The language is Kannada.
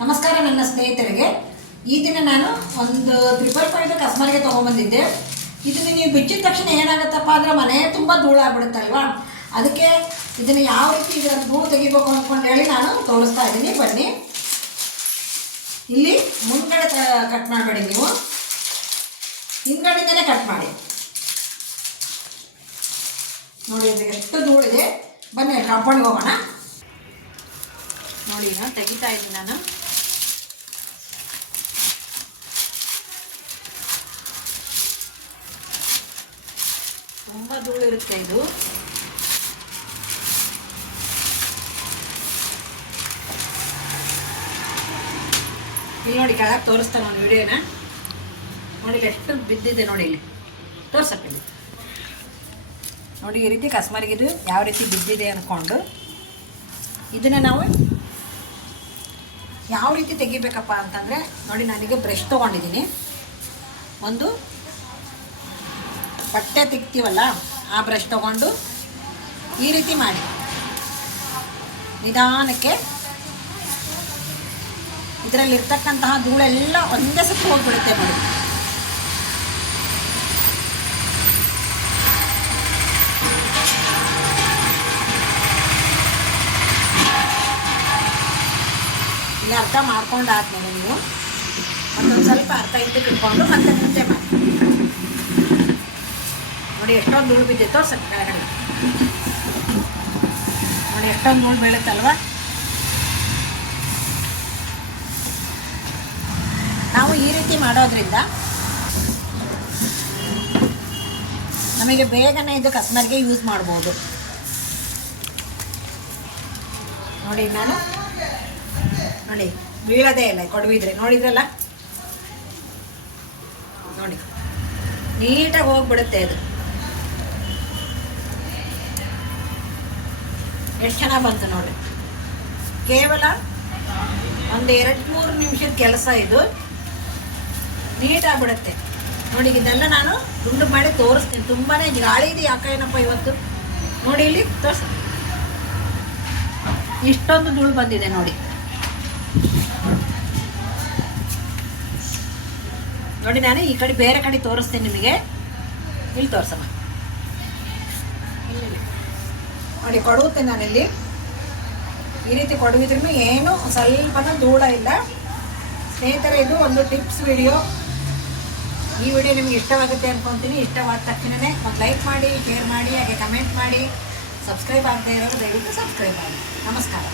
ನಮಸ್ಕಾರ ನನ್ನ ಸ್ನೇಹಿತರಿಗೆ. ಈ ದಿನ ನಾನು ಒಂದು ತ್ರಿಪಲ್ ಪಾಯಿಂಟ್ ಕಸ್ಮರ್ಗೆ ತೊಗೊಂಬಂದಿದ್ದೆ ಇದನ್ನು ನೀವು ಬಿಚ್ಚಿದ ತಕ್ಷಣ ಏನಾಗುತ್ತಪ್ಪ ಅಂದರೆ ಮನೆ ತುಂಬ ಆಗ್ಬಿಡುತ್ತಲ್ವಾ ಅದಕ್ಕೆ ಇದನ್ನು ಯಾವ ರೀತಿ ಇದರ ಧೂಳು ತೆಗಿಬೇಕು ಅಂದ್ಕೊಂಡು ಹೇಳಿ ನಾನು ತೋರಿಸ್ತಾ ಇದ್ದೀನಿ. ಬನ್ನಿ. ಇಲ್ಲಿ ಮುಂದ್ಗಡೆ ಕಟ್ ಮಾಡಬೇಡಿ ನೀವು. ಹಿಂದ್ಗಡೆಯಿಂದನೇ ಕಟ್ ಮಾಡಿ. ನೋಡಿ, ಇದು ಎಷ್ಟು ಧೂಳಿದೆ ಬನ್ನಿ ಕಾಂಪೌಂಡ್ಗೆ ಹೋಗೋಣ. ನೋಡಿ, ಈಗ ತೆಗಿತಾ ಇದ್ದೀನಿ ನಾನು. ತುಂಬ ಧೂಳಿರುತ್ತೆ ಇದು. ಇಲ್ಲಿ ನೋಡಿ ಕೆಳಗೆ ತೋರಿಸ್ತಾನೆ ಒಂದು ವಿಡಿಯೋನ. ನೋಡಿ ಎಷ್ಟು ಬಿದ್ದಿದೆ ನೋಡಿ ಇಲ್ಲಿ. ತೋರ್ಸಕ್ಕಿಲ್ಲ ನೋಡಿ ಈ ರೀತಿ ಕಸ್ಮರಿಗಿದು ಯಾವ ರೀತಿ ಬಿದ್ದಿದೆ ಅಂದ್ಕೊಂಡು ಇದನ್ನು ನಾವು ಯಾವ ರೀತಿ ತೆಗಿಬೇಕಪ್ಪ ಅಂತಂದರೆ ನೋಡಿ ನಾನೀಗ ಬ್ರಷ್ ತೊಗೊಂಡಿದ್ದೀನಿ. ಒಂದು ಬಟ್ಟೆ ತಿಕ್ತೀವಲ್ಲ, ಆ ಬ್ರಷ್ ತಗೊಂಡು ಈ ರೀತಿ ಮಾಡಿ. ನಿಧಾನಕ್ಕೆ ಇದರಲ್ಲಿರ್ತಕ್ಕಂತಹ ಧೂಳೆಲ್ಲ ಒಂದೇ ಸುತ್ತ ಹೋಗ್ಬಿಡುತ್ತೆ ನೋಡಿ. ಇಲ್ಲಿ ಅರ್ಥ ಮಾಡ್ಕೊಂಡಾದ್ಮೇಲೆ ನೀವು ಒಂದೊಂದು ಸ್ವಲ್ಪ ಅರ್ಥ ಇಟ್ಟು ಇಟ್ಕೊಂಡು ಮತ್ತೆ ಮುಂದೆ ಮಾಡಿ. ನೋಡಿ ಎಷ್ಟೊಂದು ಧೂಳು ಬಿದ್ದೆ ತೋರ್ಸಕ್ಕೆ ಕೆಳಗಡೆ. ನೋಡಿ ಎಷ್ಟೊಂದು ಧೂಳು ಬೀಳುತ್ತಲ್ವ? ನಾವು ಈ ರೀತಿ ಮಾಡೋದ್ರಿಂದ ನಮಗೆ ಬೇಗನೆ ಇದು ಕಸ್ಟಮರ್ಗೆ ಯೂಸ್ ಮಾಡ್ಬೋದು. ನೋಡಿ ನಾನು. ನೋಡಿ, ಬೀಳೋದೇ ಇಲ್ಲ ಕೊಡವಿದ್ರೆ ನೋಡಿದ್ರಲ್ಲ? ನೋಡಿ. ನೀಟಾಗಿ ಹೋಗ್ಬಿಡುತ್ತೆ ಅದು. ಎಷ್ಟು ಚೆನ್ನಾಗಿ ಬಂತು ನೋಡಿ. ಕೇವಲ ಒಂದು ಎರಡು ಮೂರು ನಿಮಿಷದ ಕೆಲಸ ಇದು. ನೀಟಾಗಿ ಬಿಡುತ್ತೆ ನೋಡಿ, ಇದೆಲ್ಲ ನಾನು ತುಂಡು ಮಾಡಿ ತೋರಿಸ್ತೀನಿ. ತುಂಬಾ ಗಾಳಿ ಇದೆ ಯಾಕೇನಪ್ಪ ಇವತ್ತು. ನೋಡಿ ಇಲ್ಲಿ, ತೋರಿಸ್. ಇಷ್ಟೊಂದು ಧೂಳು ಬಂದಿದೆ ನೋಡಿ. ನೋಡಿ ನಾನು ಈ ಕಡೆ ಬೇರೆ ಕಡೆ ತೋರಿಸ್ತೀನಿ ನಿಮಗೆ. ಇಲ್ಲಿ ತೋರಿಸಮ್ಮ. ಇಲ್ಲಿ. ನೋಡಿ ಕೊಡುತ್ತೆ ನಾನಿಲ್ಲಿ. ಈ ರೀತಿ ಕೊಡುವಿದ್ರೂ ಏನು ಸ್ವಲ್ಪನೂ ದೂಡ ಇಲ್ಲ. ಸ್ನೇಹಿತರೆ, ಇದು ಒಂದು ಟಿಪ್ಸ್ ವಿಡಿಯೋ. ಈ ವಿಡಿಯೋ ನಿಮಗೆ ಇಷ್ಟವಾಗುತ್ತೆ ಅನ್ಕೊತೀನಿ. ಇಷ್ಟವಾದ ತಕ್ಷಣವೇ ಒಂದು ಲೈಕ್ ಮಾಡಿ, ಶೇರ್ ಮಾಡಿ, ಹಾಗೆ ಕಮೆಂಟ್ ಮಾಡಿ, ಸಬ್ಸ್ಕ್ರೈಬ್ ಆಗದೆ ಇರೋರು ದಯವಿಟ್ಟು ಸಬ್ಸ್ಕ್ರೈಬ್ ಮಾಡಿ. ನಮಸ್ಕಾರ.